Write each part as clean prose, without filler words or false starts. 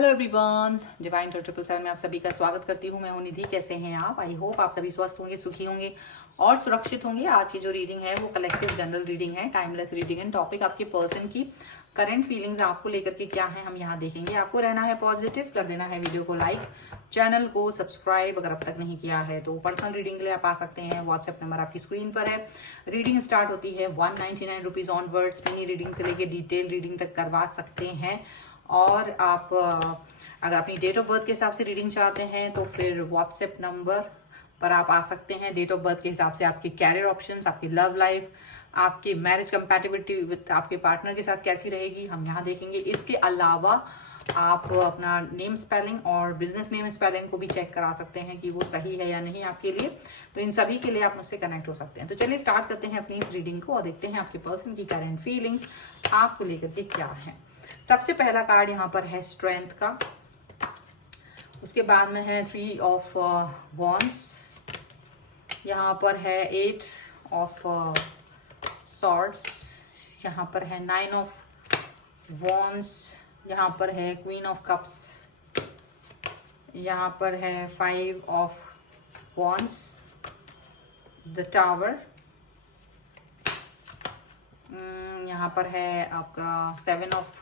Hello everyone, divine 777 में आप सभी का स्वागत करती हूँ। मैं हूँ निधि। कैसे हैं आप? आई होप आप सभी स्वस्थ होंगे, सुखी होंगे और सुरक्षित होंगे। आज की जो रीडिंग है वो कलेक्टिव जनरल रीडिंग है, टाइमलेस रीडिंग है। टॉपिक आपके पर्सन की करंट फीलिंग्स आपको लेकर के क्या है हम यहाँ देखेंगे। आपको रहना है पॉजिटिव, कर देना है वीडियो को लाइक, चैनल को सब्सक्राइब अगर अब तक नहीं किया है तो। पर्सनल रीडिंग के लिए आप आ सकते हैं, व्हाट्सएप नंबर आपकी स्क्रीन पर है। रीडिंग स्टार्ट होती है 199 रुपीज ऑनवर्ड्स। मिनी रीडिंग से लेके डिटेल रीडिंग तक करवा सकते हैं। और आप अगर अपनी डेट ऑफ बर्थ के हिसाब से रीडिंग चाहते हैं तो फिर व्हाट्सएप नंबर पर आप आ सकते हैं। डेट ऑफ बर्थ के हिसाब से आपके कैरियर ऑप्शंस, आपकी लव लाइफ, आपकी मैरिज कंपैटिबिलिटी विद आपके पार्टनर के साथ कैसी रहेगी हम यहाँ देखेंगे। इसके अलावा आप अपना नेम स्पेलिंग और बिजनेस नेम स्पेलिंग को भी चेक करा सकते हैं कि वो सही है या नहीं आपके लिए। तो इन सभी के लिए आप मुझसे कनेक्ट हो सकते हैं। तो चलिए स्टार्ट करते हैं अपनी इस रीडिंग को और देखते हैं आपके पर्सन की करंट फीलिंग्स आपको लेकर के क्या है। सबसे पहला कार्ड यहाँ पर है स्ट्रेंथ का, उसके बाद में है 3 ऑफ वॉन्ड्स, यहाँ पर है 8 ऑफ सॉर्ड्स, यहाँ पर है 9 ऑफ वॉन्ड्स, यहाँ पर है क्वीन ऑफ कप्स, यहाँ पर है 5 ऑफ वॉन्ड्स, द टावर, यहाँ पर है आपका 7 of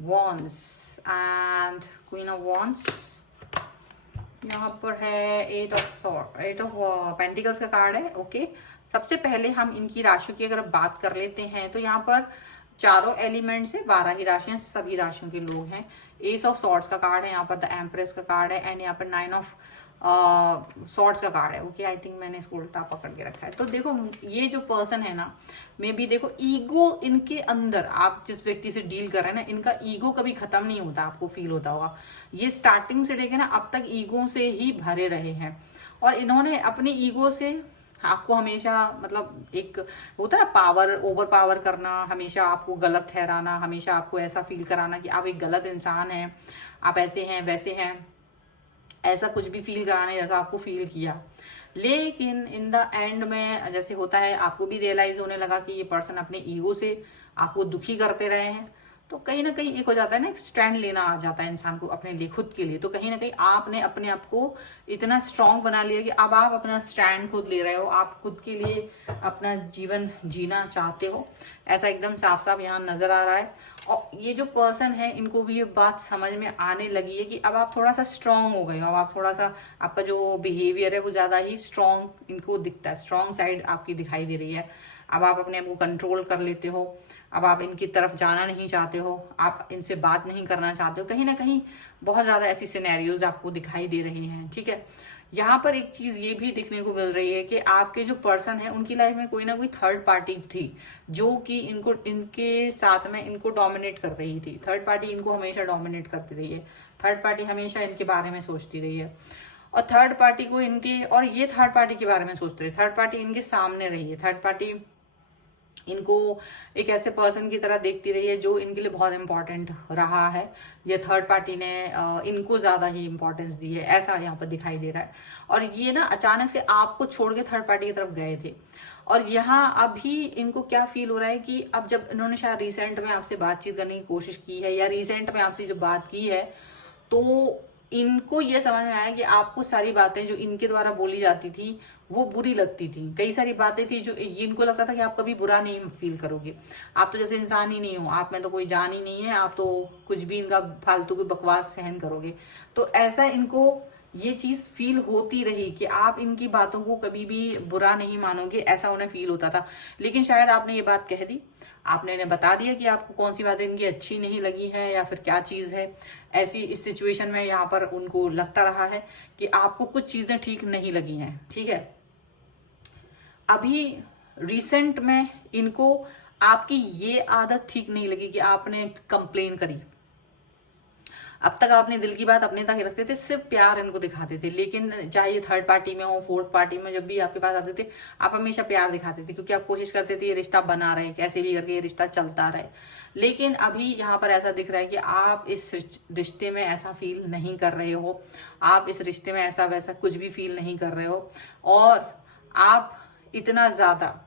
wands and queen of wands, यहाँ पर है 8 ऑफ पेंटिकल्स का कार्ड है। ओके, सबसे पहले हम इनकी राशियों की अगर बात कर लेते हैं तो यहाँ पर चारों एलिमेंट्स है, 12 ही राशियां, सभी राशियों के लोग हैं। एस ऑफ सॉर्ड्स का कार्ड है, यहाँ पर द एम्प्रेस का कार्ड है एंड यहाँ पर 9 ऑफ सॉर्ड्स का कार्ड है। ओके, आई थिंक मैंने इसको उल्टा पकड़ के रखा है। तो देखो ये जो पर्सन है ना, मे बी देखो ईगो इनके अंदर, आप जिस व्यक्ति से डील कर रहे हैं ना, इनका ईगो कभी खत्म नहीं होता, आपको फील होता होगा। ये स्टार्टिंग से लेके ना अब तक ईगो से ही भरे रहे हैं और इन्होंने अपने ईगो से आपको हमेशा, मतलब एक होता है ना पावर, ओवर पावर करना, हमेशा आपको गलत ठहराना, हमेशा आपको ऐसा फील कराना कि आप एक गलत इंसान हैं, आप ऐसे हैं वैसे हैं, ऐसा कुछ भी फील कराने जैसा आपको फील किया। लेकिन इन द एंड में जैसे होता है, आपको भी रियलाइज होने लगा कि ये पर्सन अपने ईगो से आपको दुखी करते रहे हैं। तो कहीं ना कहीं एक हो जाता है ना, एक स्टैंड लेना आ जाता है इंसान को अपने लिए, खुद के लिए। तो कहीं ना कहीं आपने अपने आप को इतना स्ट्रांग बना लिया कि अब आप अपना स्टैंड खुद ले रहे हो, आप खुद के लिए अपना जीवन जीना चाहते हो, ऐसा एकदम साफ साफ यहाँ नजर आ रहा है। और ये जो पर्सन है, इनको भी ये बात समझ में आने लगी है कि अब आप थोड़ा सा स्ट्रांग हो गए हो, अब आप थोड़ा सा, आपका जो बिहेवियर है वो ज्यादा ही स्ट्रांग इनको दिखता है, स्ट्रांग साइड आपकी दिखाई दे रही है। अब आप अपने आप को कंट्रोल कर लेते हो, अब आप इनकी तरफ जाना नहीं चाहते हो, आप इनसे बात नहीं करना चाहते हो। कहीं ना कहीं बहुत ज्यादा ऐसी सिनेरियोज आपको दिखाई दे रही हैं। ठीक है, यहाँ पर एक चीज ये भी दिखने को मिल रही है कि आपके जो पर्सन है उनकी लाइफ में कोई ना कोई थर्ड पार्टी थी जो कि इनको, इनके साथ में इनको डोमिनेट कर रही थी। थर्ड पार्टी इनको हमेशा डोमिनेट करती रही है, थर्ड पार्टी हमेशा इनके बारे में सोचती रही है और थर्ड पार्टी को इनके, और ये थर्ड पार्टी के बारे में सोचते रहे, थर्ड पार्टी इनके सामने रही है, थर्ड पार्टी इनको एक ऐसे पर्सन की तरह देखती रही है जो इनके लिए बहुत इंपॉर्टेंट रहा है। ये थर्ड पार्टी ने इनको ज्यादा ही इंपॉर्टेंस दी है, ऐसा यहाँ पर दिखाई दे रहा है। और ये ना अचानक से आपको छोड़ के थर्ड पार्टी की तरफ गए थे और यहाँ अभी इनको क्या फील हो रहा है कि अब जब इन्होंने शायद रिसेंट में आपसे बातचीत करने की कोशिश की है या रिसेंट में आपसे जो बात की है, तो इनको ये समझ में आया कि आपको सारी बातें जो इनके द्वारा बोली जाती थी वो बुरी लगती थी। कई सारी बातें थी जो इनको लगता था कि आप कभी बुरा नहीं फील करोगे, आप तो जैसे इंसान ही नहीं हो, आप में तो कोई जान ही नहीं है, आप तो कुछ भी इनका फालतू की बकवास सहन करोगे। तो ऐसा इनको ये चीज फील होती रही कि आप इनकी बातों को कभी भी बुरा नहीं मानोगे, ऐसा उन्हें फील होता था। लेकिन शायद आपने ये बात कह दी, आपने इन्हें बता दिया कि आपको कौन सी बातें इनकी अच्छी नहीं लगी है या फिर क्या चीज है। ऐसी इस सिचुएशन में यहाँ पर उनको लगता रहा है कि आपको कुछ चीजें ठीक नहीं लगी हैं। ठीक है, अभी रिसेंट में इनको आपकी ये आदत ठीक नहीं लगी कि आपने कंप्लेन करी। अब तक आपने दिल की बात अपने तक ही रखते थे, सिर्फ प्यार इनको दिखाते थे। लेकिन चाहे ये थर्ड पार्टी में हो, फोर्थ पार्टी में, जब भी आपके पास आते थे आप हमेशा प्यार दिखाते थे क्योंकि आप कोशिश करते थे ये रिश्ता बना रहे, कैसे भी करके ये रिश्ता चलता रहे। लेकिन अभी यहाँ पर ऐसा दिख रहा है कि आप इस रिश्ते में ऐसा फील नहीं कर रहे हो, आप इस रिश्ते में ऐसा वैसा कुछ भी फील नहीं कर रहे हो और आप इतना ज्यादा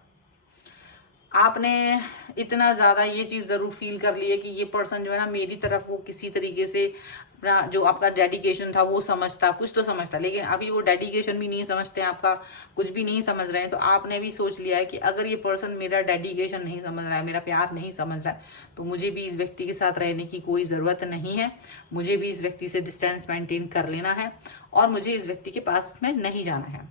आपने इतना ज़्यादा ये चीज़ ज़रूर फील कर ली है कि ये पर्सन जो है ना मेरी तरफ वो किसी तरीके से अपना जो आपका डेडिकेशन था वो समझता, कुछ तो समझता, लेकिन अभी वो डेडिकेशन भी नहीं समझते, आपका कुछ भी नहीं समझ रहे हैं। तो आपने भी सोच लिया है कि अगर ये पर्सन मेरा डेडिकेशन नहीं समझ रहा है, मेरा प्यार नहीं समझ रहा है, तो मुझे भी इस व्यक्ति के साथ रहने की कोई ज़रूरत नहीं है, मुझे भी इस व्यक्ति से डिस्टेंस मेंटेन कर लेना है और मुझे इस व्यक्ति के पास में नहीं जाना है।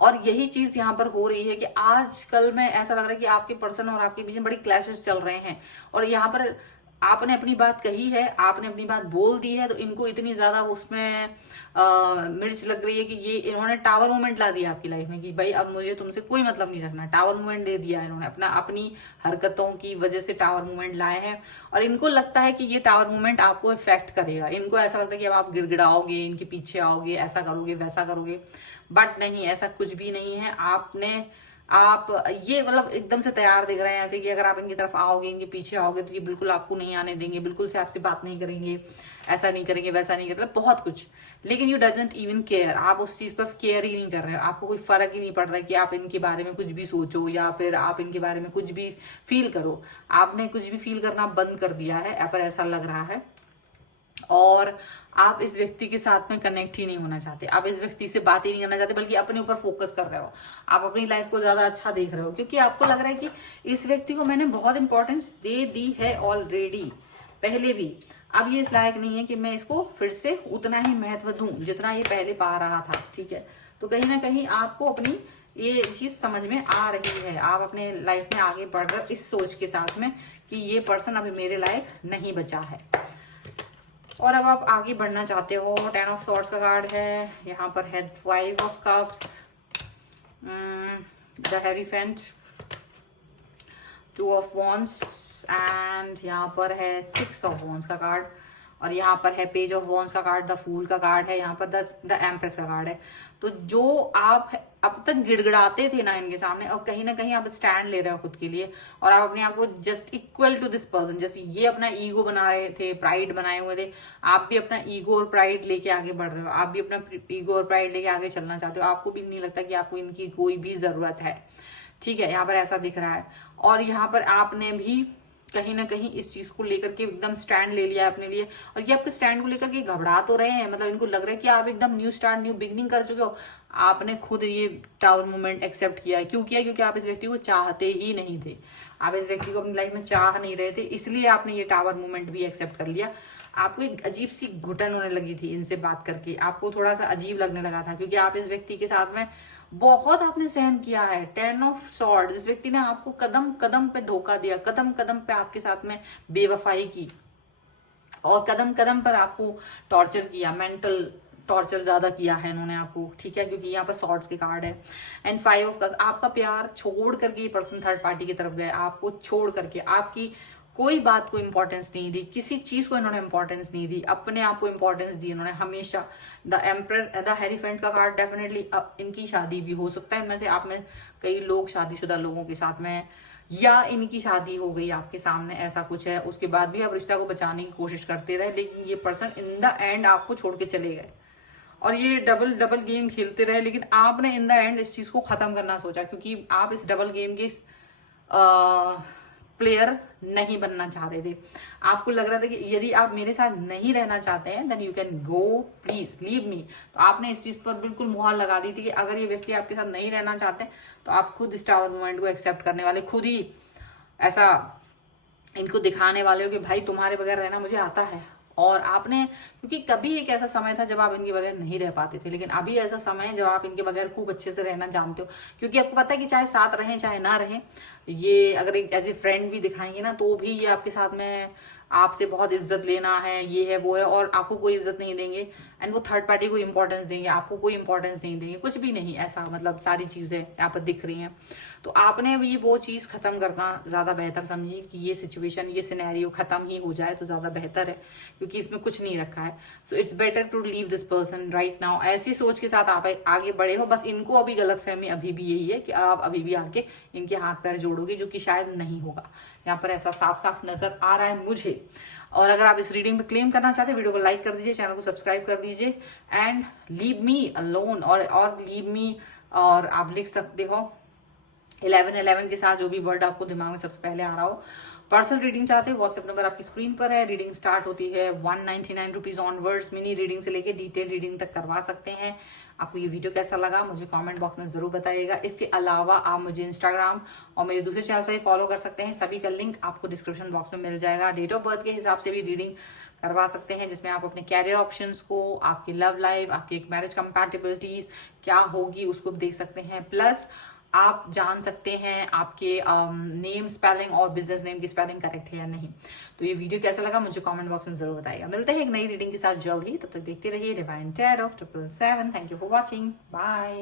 और यही चीज यहाँ पर हो रही है कि आजकल में ऐसा लग रहा है कि आपके पर्सन और आपके बीच में बड़ी क्लैशेस चल रहे हैं। और यहाँ पर आपने अपनी बात कही है, आपने अपनी बात बोल दी है, तो इनको इतनी ज्यादा उसमें मिर्च लग रही है कि ये इन्होंने टावर मूवमेंट ला दिया आपकी लाइफ में कि भाई अब मुझे तुमसे कोई मतलब नहीं रखना। टावर मूवमेंट दे दिया इन्होंने, अपनी हरकतों की वजह से टावर मूवमेंट लाए हैं। और इनको लगता है कि ये टावर मूवमेंट आपको इफेक्ट करेगा। इनको ऐसा लगता है कि अब आप गिड़गिड़ाओगे, इनके पीछे आओगे, ऐसा करोगे, वैसा करोगे। बट नहीं, ऐसा कुछ भी नहीं है। आप ये मतलब एकदम से तैयार दिख रहे हैं ऐसे कि अगर आप इनकी तरफ आओगे, इनके पीछे आओगे, तो ये बिल्कुल आपको नहीं आने देंगे, बिल्कुल से आपसे बात नहीं करेंगे, ऐसा नहीं करेंगे, वैसा नहीं करेंगे, बहुत कुछ। लेकिन यू डजंट इवन केयर, आप उस चीज पर केयर ही नहीं कर रहे हो। आपको कोई फर्क ही नहीं पड़ रहा है कि आप इनके बारे में कुछ भी सोचो या फिर आप इनके बारे में कुछ भी फील करो। आपने कुछ भी फील करना बंद कर दिया है, पर ऐसा लग रहा है। और आप इस व्यक्ति के साथ में कनेक्ट ही नहीं होना चाहते, आप इस व्यक्ति से बात ही नहीं करना चाहते, बल्कि अपने ऊपर फोकस कर रहे हो। आप अपनी लाइफ को ज्यादा अच्छा देख रहे हो क्योंकि आपको लग रहा है कि इस व्यक्ति को मैंने बहुत इंपॉर्टेंस दे दी है ऑलरेडी, पहले भी। अब ये इस लायक नहीं है कि मैं इसको फिर से उतना ही महत्व दूं जितना ये पहले पा रहा था। ठीक है, तो कहीं ना कहीं आपको अपनी ये चीज समझ में आ रही है। आप अपने लाइफ में आगे बढ़ रहे हो इस सोच के साथ में कि ये पर्सन अभी मेरे लायक नहीं बचा है। और अब आप आगे बढ़ना चाहते हो। 10 ऑफ सॉर्ड्स का कार्ड है, यहाँ पर है 5 of cups, the hierophant, 2 of wands and यहाँ पर है 6 ऑफ वॉन्ड्स का कार्ड। और यहाँ पर है पेज ऑफ वॉन्ड्स का कार्ड, द फूल का कार्ड है, यहाँ पर द एम्प्रेस का कार्ड है। तो जो आप अब तक गिड़गिड़ाते थे ना इनके सामने, और कहीं ना कहीं आप स्टैंड ले रहे हो खुद के लिए, और आप अपने आप को just equal to this person, जैसे ये अपना ईगो बना रहे थे, प्राइड बनाए हुए थे, आप भी अपना ईगो और प्राइड लेके आगे बढ़ रहे हो। आप भी अपना ईगो और प्राइड लेके आगे चलना चाहते हो। आपको भी नहीं लगता कि आपको इनकी कोई भी जरूरत है। ठीक है, यहाँ पर ऐसा दिख रहा है। और यहाँ पर आपने भी कहीं ना कहीं इस चीज को लेकर के एकदम स्टैंड ले लिया है अपने लिए। और ये आपके स्टैंड को लेकर के घबरा तो रहे हैं, मतलब इनको लग रहा है कि आप एकदम न्यू स्टार्ट, न्यू बिगनिंग कर चुके हो। आपने खुद ये टावर मूवमेंट एक्सेप्ट किया है। क्यों किया? क्योंकि आप इस व्यक्ति को चाहते ही नहीं थे, आप इस व्यक्ति को अपनी लाइफ में चाह नहीं रहे थे, इसलिए आपने ये टावर मूवमेंट भी एक्सेप्ट कर लिया। आपको एक अजीब सी घुटन होने लगी थी इनसे बात करके, आपको थोड़ा सा अजीब लगने लगा था, क्योंकि आप इस व्यक्ति के साथ में बहुत आपने सहन किया है। 10 ऑफ सॉर्ड, इस व्यक्ति ने आपको कदम कदम पे धोखा दिया, कदम कदम पे आपके साथ में बेवफाई की, और कदम कदम पर आपको टॉर्चर किया, मेंटल टॉर्चर ज्यादा किया है इन्होंने आपको। ठीक है, क्योंकि यहाँ पर सॉर्ड्स के कार्ड है एंड 5 ऑफ कप्स। आपका प्यार छोड़ करके ये पर्सन थर्ड पार्टी की तरफ गए, आपको छोड़ करके, आपकी कोई बात को इंपॉर्टेंस नहीं दी, किसी चीज को इन्होंने इंपॉर्टेंस नहीं दी, अपने आप को इंपॉर्टेंस दी इन्होंने हमेशा। द एम्परर, द हेरीफेंट का कार्ड, डेफिनेटली इनकी शादी भी हो सकता है, इनमें से आप में कई लोग शादीशुदा लोगों के साथ में, या इनकी शादी हो गई आपके सामने, ऐसा कुछ है। उसके बाद भी आप रिश्ता को बचाने की कोशिश करते रहे, लेकिन ये पर्सन इन द एंड आपको छोड़ के चले गए, और ये डबल डबल गेम खेलते रहे। लेकिन आपने इन द एंड इस चीज को खत्म करना सोचा, क्योंकि आप इस डबल गेम के प्लेयर नहीं बनना चाह रहे थे। आपको लग रहा था कि यदि आप मेरे साथ नहीं रहना चाहते हैं, then you can go, please leave me. तो आपने इस चीज पर बिल्कुल मुहर लगा दी थी कि अगर ये व्यक्ति आपके साथ नहीं रहना चाहते तो आप खुद इस टावर मूवमेंट को एक्सेप्ट करने वाले, खुद ही ऐसा इनको दिखाने वाले हो कि भाई तुम्हारे बगैर रहना मुझे आता है। और आपने, क्योंकि कभी एक ऐसा समय था जब आप इनके बगैर नहीं रह पाते थे, लेकिन अभी ऐसा समय है जब आप इनके बगैर खूब अच्छे से रहना जानते हो, क्योंकि आपको पता है कि चाहे साथ रहें चाहे ना रहें, ये अगर एक एज ए फ्रेंड भी दिखाएंगे ना, तो भी ये आपके साथ में आपसे बहुत इज्जत लेना है, ये है वो है, और आपको कोई इज्जत नहीं देंगे। एंड वो थर्ड पार्टी को इंपॉर्टेंस देंगे, आपको कोई इंपॉर्टेंस नहीं देंगे, कुछ भी नहीं, ऐसा मतलब सारी चीजें यहाँ पर दिख रही हैं। तो आपने भी वो चीज खत्म करना ज्यादा बेहतर समझी कि ये सिचुएशन, ये सिनेरियो खत्म ही हो जाए तो ज्यादा बेहतर है, क्योंकि इसमें कुछ नहीं रखा है। So it's better to leave this person right now. ऐसी सोच के साथ आप आगे बढ़े हो। बस इनको अभी गलतफहमी अभी भी यही है कि आप अभी भी आके इनके हाथ पैर जोड़ोगे, जो कि शायद नहीं होगा। यहाँ पर ऐसा साफ साफ नजर आ रहा है मुझे। और अगर आप इस रीडिंग पे क्लेम करना चाहते हैं, वीडियो को लाइक कर दीजिए, चैनल को सब्सक्राइब कर दीजिए एंड लीव मी अलोन, और लीव मी, और आप लिख सकते हो 11 के साथ जो भी वर्ड आपको दिमाग में सबसे पहले आ रहा हो। पर्सनल रीडिंग चाहते हो, व्हाट्सएप नंबर आपकी स्क्रीन पर है। रीडिंग स्टार्ट होती है 199 रुपीज़ ऑनवर्ड्स। मिनी रीडिंग से लेके डिटेल रीडिंग तक करवा सकते हैं। आपको ये वीडियो कैसा लगा मुझे कमेंट बॉक्स में ज़रूर बताइएगा। इसके अलावा आप मुझे इंस्टाग्राम और मेरे दूसरे चैनल पर फॉलो कर सकते हैं, सभी का लिंक आपको डिस्क्रिप्शन बॉक्स में मिल जाएगा। डेट ऑफ बर्थ के हिसाब से भी रीडिंग करवा सकते हैं, जिसमें आप अपने कैरियर ऑप्शंस को, आपकी लव लाइफ, आपकी एक मैरिज कंपैटिबिलिटीज क्या होगी उसको देख सकते हैं। प्लस आप जान सकते हैं आपके नेम स्पेलिंग और बिजनेस नेम की स्पेलिंग करेक्ट है या नहीं। तो ये वीडियो कैसा लगा मुझे कमेंट बॉक्स में जरूर बताइएगा। मिलते हैं एक नई रीडिंग के साथ जल्द ही, तब तक देखते रहिए divine tarot 777। Thank you for watching, bye.